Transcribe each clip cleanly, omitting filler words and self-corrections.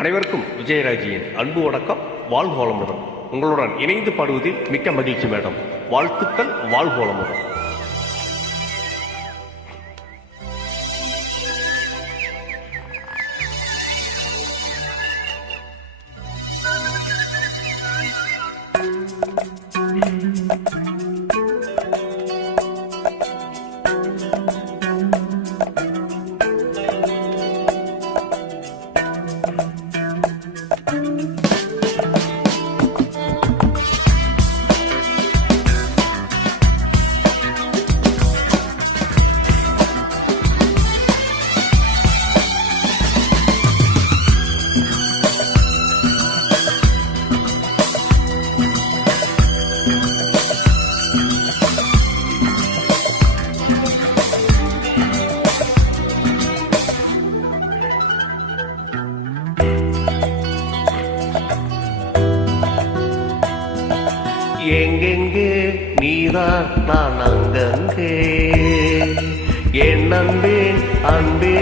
அனைவருக்கும் விஜயராஜியின் அன்பு வணக்கம். வாழ்க வளமுடன். உங்களுடன் இணைந்து பாடுவதில் மிக்க மகிழ்ச்சி மேடம். வாழ்த்துக்கள். வாழ்க வளமுடன். எங்கெங்கே நீதான் நான் அங்கங்கே, என் அன்பே அன்பே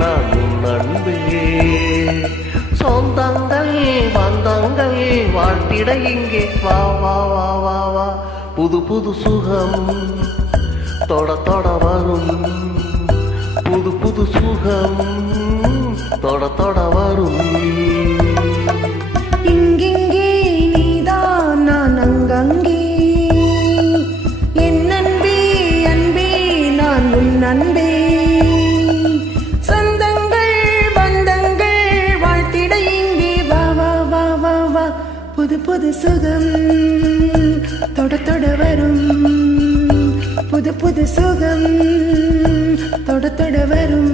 நான் உன் அன்பே. சொந்தங்கள் பந்தங்கள் வாழ்த்திட இங்கே வா வா வா வா வா. புது புது சுகம் தொட தொட வரும், புது புது சுகம் தொட தொட வரும். அங்கே என் அன்பே அன்பே நான் உன் அன்பே. சொந்தங்கள் பந்தங்கள் வாழ்த்திட இங்கே வா வா வா வா வா. புது புது சுகம் தொட தொட வரும், புது புது சுகம் தொட தொட வரும்.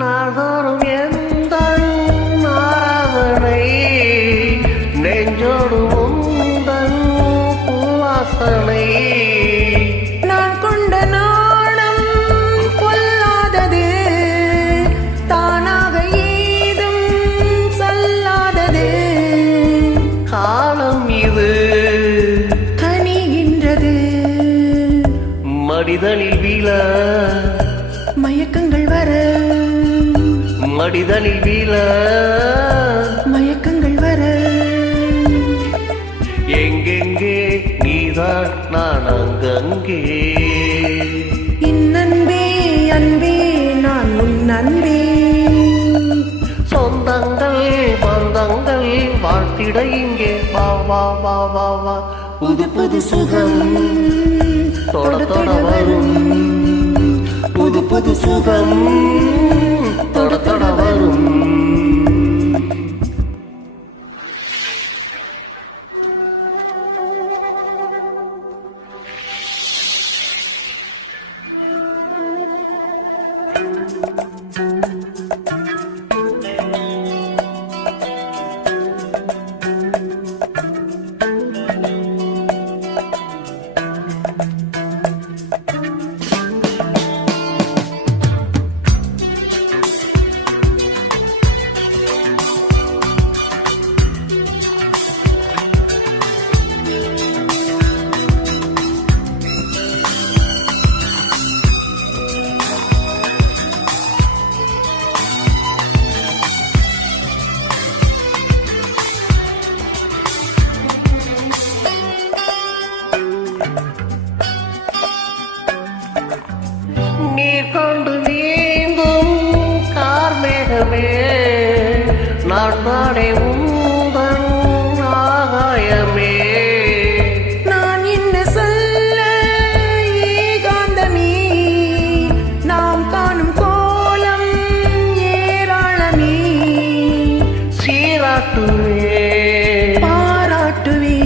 நாள்தோறும் எந்த ஆராதனை, நெஞ்சோடு உந்தன் பூவாசனை. நான் கொண்ட நாணம் கொல்லாதது, தானாக ஏதும் சொல்லாதது. காலம் இது கனிகின்றது, மடிதலில் வீழ மயக்கங்கள் வர, மடிதலில் வீழ மயக்கங்கள் வர. எங்கெங்கே நீதான் நான் அங்கங்கே, என் அன்பே அன்பே நான் உன் அன்பே. சொந்தங்கள் பந்தங்கள் வாழ்த்திட இங்கே வா வா வா வா வா. புது புது சுகம் தொட தொட வரும், புது புது சுகம் தொட தொட வரும். நீர் கொண்டு நீந்தும் கார்மேகமே, நான் நாடே உந்தன் ஆகாயமே. நான் என்ன சொல்ல ஏகாந்தமே, நாம் காணும் கோலம் ஏராளமே. சீராட்டுவே பாராட்டுவே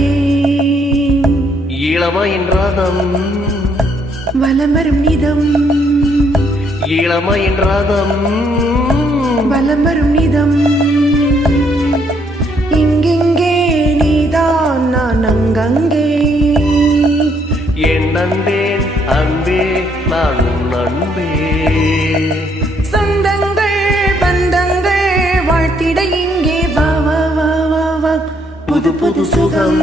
இளமையின் ரதம் வலமரும் நிதம் இளமையின் ரதம் வலம் வரும் நிதம் இங்கெங்கே நீதான் நான் அங்கங்கே என் அன்பேன் அன்பே நான் உன் அன்பே சொந்தங்கள் பந்தங்கள் வாழ்த்திட இங்கே வா வா வா வா வா புது புது சுகம்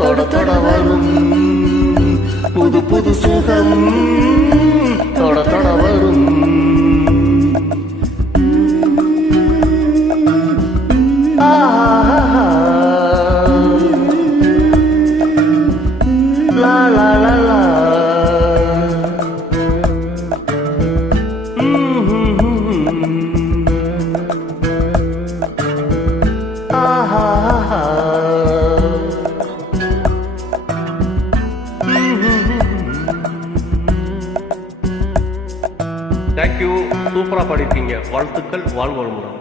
தொட தொட வரும் புது புது சுகம் தொட தொட வரும் ஆஹா. லா லா லா லா. ஆஹா. தேங்க்யூ, சூப்பரா பாடிருக்கீங்க. வாழ்த்துக்கள், வாழ்வு வளமுடன்.